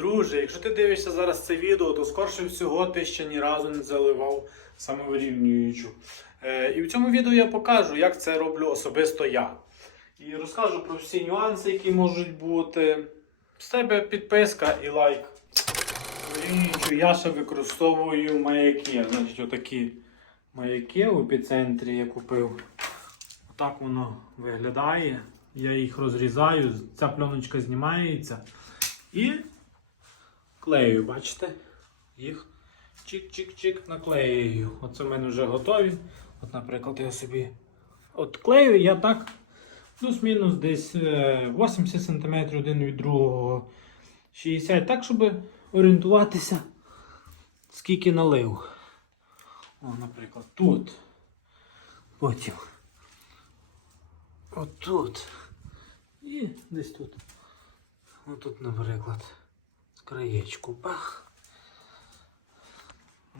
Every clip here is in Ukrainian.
Друже, якщо ти дивишся зараз це відео, то скорше всього ти ще ні разу не заливав самовирівнюючу. Е, і в цьому відео я покажу, як це роблю особисто я. І розкажу про всі нюанси, які можуть бути. З тебе підписка і лайк. Вирівнюючу я ще використовую маяки. Значить, отакі маяки в епіцентрі я купив. Отак воно виглядає. Я їх розрізаю, ця пленочка знімається. І клею, бачите? Їх чик-чик-чик наклеюю. Оце в мене вже готові. От, наприклад, я собі от я так плюс-мінус десь е, 80 см один від другого. 60, так, щоб орієнтуватися, скільки налив. О, наприклад, тут. Потім. Отут. І десь тут. Отут, наприклад, краєчку. Бах.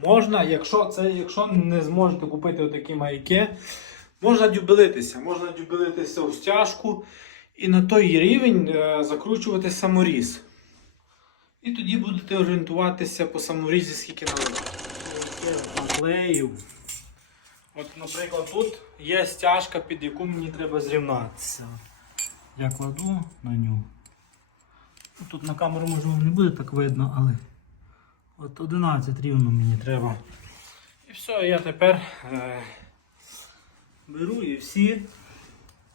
Можна, якщо це, якщо не зможете купити отакі маяки, можна дюбелитися. Можна дюбелитися у стяжку і на той рівень е, закручувати саморіз. І тоді будете орієнтуватися по саморізі, скільки наливати. Наклею. От, наприклад, тут є стяжка, під яку мені треба зрівнатися. Я кладу на нього. Тут на камеру можливо не буде так видно, але от 11 рівно мені треба. І все, я тепер е, беру і всі,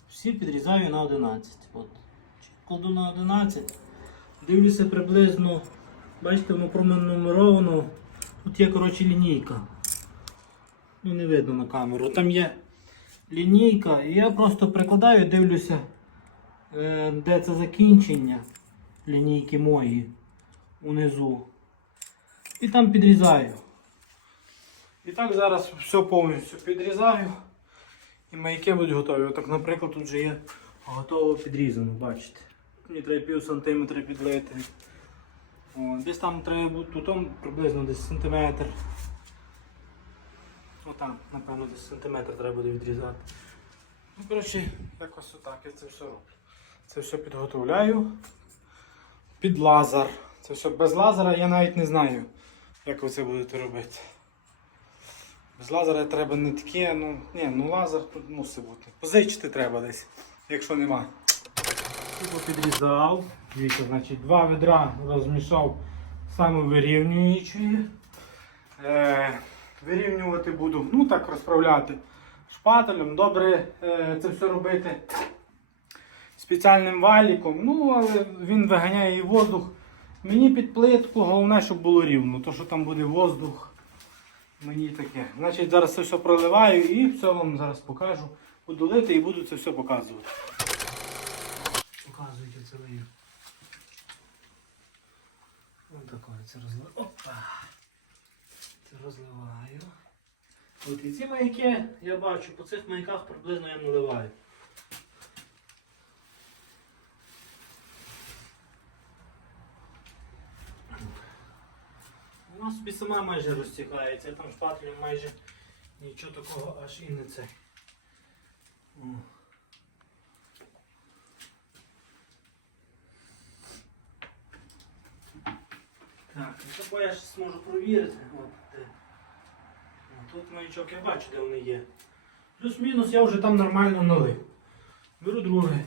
всі підрізаю на 11. От. Кладу на 11. Дивлюся приблизно, бачите, воно пронумеровано. Тут є коротше лінійка. Ну не видно на камеру. Там є лінійка, і я просто прикладаю, дивлюся, е, де це закінчення лінійки мої унизу. І там підрізаю. І так зараз все повністю підрізаю. І маяки будуть готові. Отак, наприклад, тут вже є готово підрізано, бачите. Мені треба пів сантиметра підлити. О, десь там треба бути, тут приблизно десь сантиметр. Отам, напевно, десь сантиметр треба буде відрізати. Ну, коротше, якось отак я це все роблю. Це все підготовляю під лазер. Це все без лазера я навіть не знаю, як ви це будете робити. Без лазера треба не таке, ну, ні, ну лазер тут мусить бути. Позичити треба десь, якщо нема. Типу підрізав. Дивіться, значить, два ведра розмішав саме вирівнюючої. Е, вирівнювати буду, ну так розправляти шпателем. Добре е, це все робити спеціальним валіком. Ну, але він виганяє і воздух. Мені під плитку, головне, щоб було рівно. То, що там буде воздух, мені таке. Значить, зараз це все проливаю і все вам зараз покажу. Буду лити і буду це все показувати. Показуйте це ви. Ось таке це розливаю. Опа! Це розливаю. От і ці маяки я бачу, по цих маяках приблизно я наливаю. Вона собі сама майже розтікається, там шпателем майже нічого такого аж і не це. О. Так, ну тако я ще зможу провірити. От, де. Тут маячок я бачу, де вони є. Плюс-мінус я вже там нормально налив. Беру друге.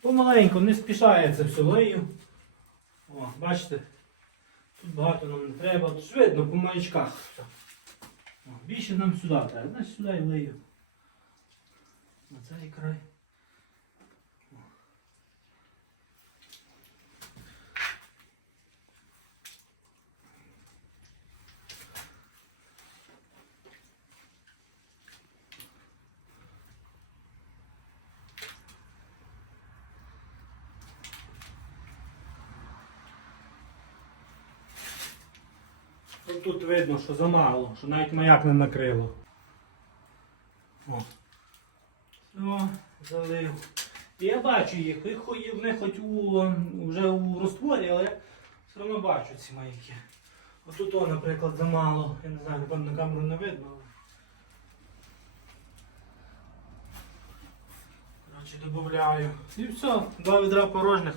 Помаленьку, не спішає це все лию. О, бачите? Тут багато нам не треба. Тут видно по маячках. більше нам сюди треба. Значить сюди і лию. На цей край. От Тут видно, що замало, що навіть маяк не накрило. О. Все, залив. І я бачу їх, їх вони хоч у, вже у розтворі, але все одно бачу ці маяки. Отут, о, наприклад, замало. Я не знаю, напевно на камеру не видно. Коротше, додаю. І все, два відра порожніх.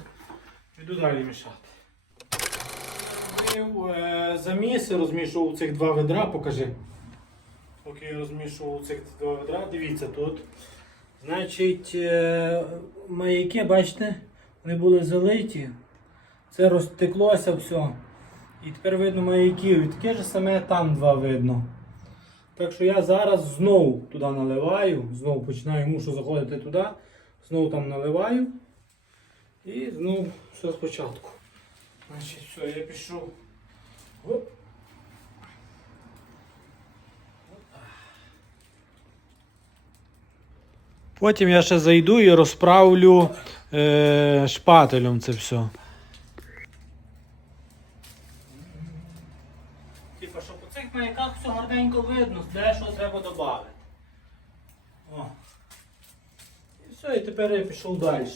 Піду далі мішати. Робив е, заміс, розмішував цих два ведра, покажи. Поки я розмішував цих два ведра, дивіться тут. Значить, е, маяки, бачите, вони були залиті. Це розтеклося все. І тепер видно маяків. І таке ж саме там два видно. Так що я зараз знову туди наливаю, знову починаю, мушу заходити туди, знову там наливаю. І знову все спочатку. Значить, все, я пішов. Оп. Потім я ще зайду і розправлю е, шпателем це все. Типа, щоб по цих маяках все гарненько видно, де що треба додати. О. І все, і тепер я пішов далі.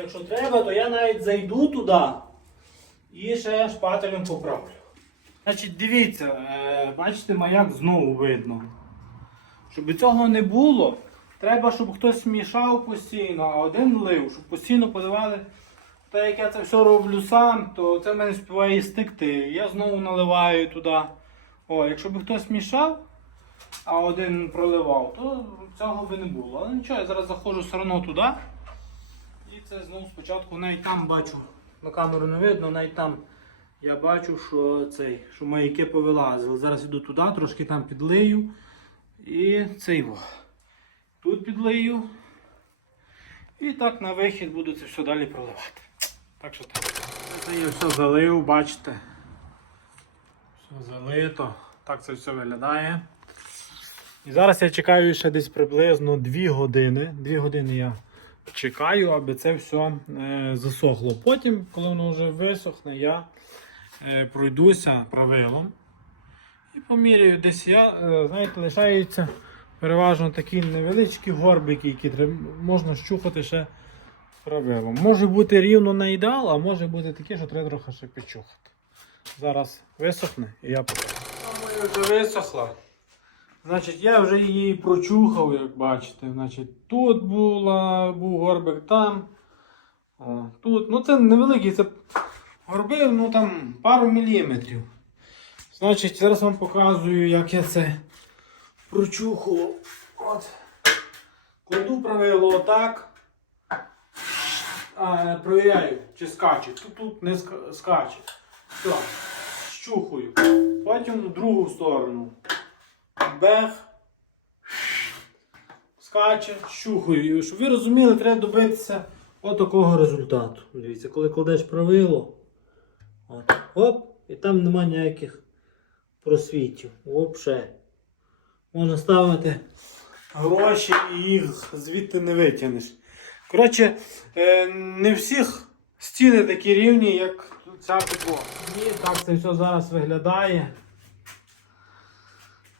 Якщо треба, то я навіть зайду туди і ще шпателем поправлю. Значить, дивіться, е, бачите, маяк знову видно. Щоб цього не було, треба, щоб хтось мішав постійно, а один лив, щоб постійно поливали. Та як я це все роблю сам, то це в мене співає стекти. Я знову наливаю туди. О, якщо б хтось мішав, а один проливав, то цього би не було. Але нічого, я зараз заходжу все одно туди. Це знову спочатку навіть там бачу. На камеру не видно, навіть там я бачу, що цей, що маяки повилазили. Зараз іду туди, трошки там підлию. І цей во. Тут підлию. І так на вихід буду це все далі проливати. Так що так. Це я все залив, бачите. Все залито. Так це все виглядає. І зараз я чекаю ще десь приблизно 2 години. 2 години я чекаю, аби це все е, засохло. Потім, коли воно вже висохне, я е, пройдуся правилом. І поміряю десь я, е, знаєте, лишаються переважно такі невеличкі горбики, які можна щухати ще правилом. Може бути рівно на ідеал, а може бути таке, що треба трохи ще підчухати. Зараз висохне і я покажу. Висохла. Значить, я вже її прочухав, як бачите. Значить, тут була, був горбик там. О, тут. Ну це невеликий, це горби, ну там пару міліметрів. Значить, зараз вам показую, як я це прочухував. От. Кладу правило отак. А, провіряю, чи скаче. Тут, тут не скаче. Все. Щухаю. Потім в другу сторону. Бех. Скаче, щухаю. Щоб ви розуміли, треба добитися от такого результату. Дивіться, коли кладеш правило, от, оп, і там нема ніяких просвітів. Взагалі. Можна ставити гроші і їх звідти не витягнеш. Коротше, е, не всіх стіни такі рівні, як ця підлога. І так це все зараз виглядає.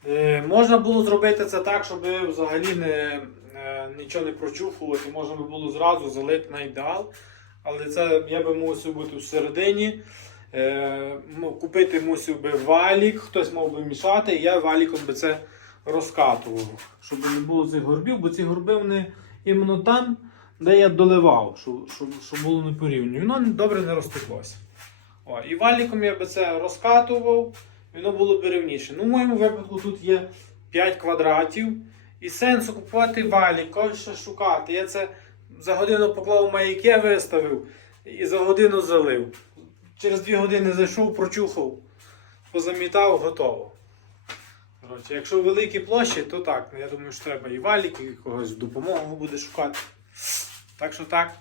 Е, можна було зробити це так, щоб взагалі не, е, нічого не прочухувати. Можна було зразу залити на ідеал. Але це я би мусив бути всередині. Е, ну, купити мусив би валік, хтось мав би мішати, і я валіком би це розкатував, щоб не було цих горбів, бо ці горби вони іменно там, де я доливав, щоб, щоб, щоб було не порівнювання. Воно добре не розтеклося. І валіком я би це розкатував, воно було б рівніше. Ну, в моєму випадку тут є 5 квадратів. І сенсу купувати валік, когось шукати. Я це за годину поклав маяке, виставив і за годину залив. Через 2 години зайшов, прочухав, позамітав, готово. Коротше, якщо великі площі, то так. Я думаю, що треба і валік, і когось допомогу буде шукати. Так що так.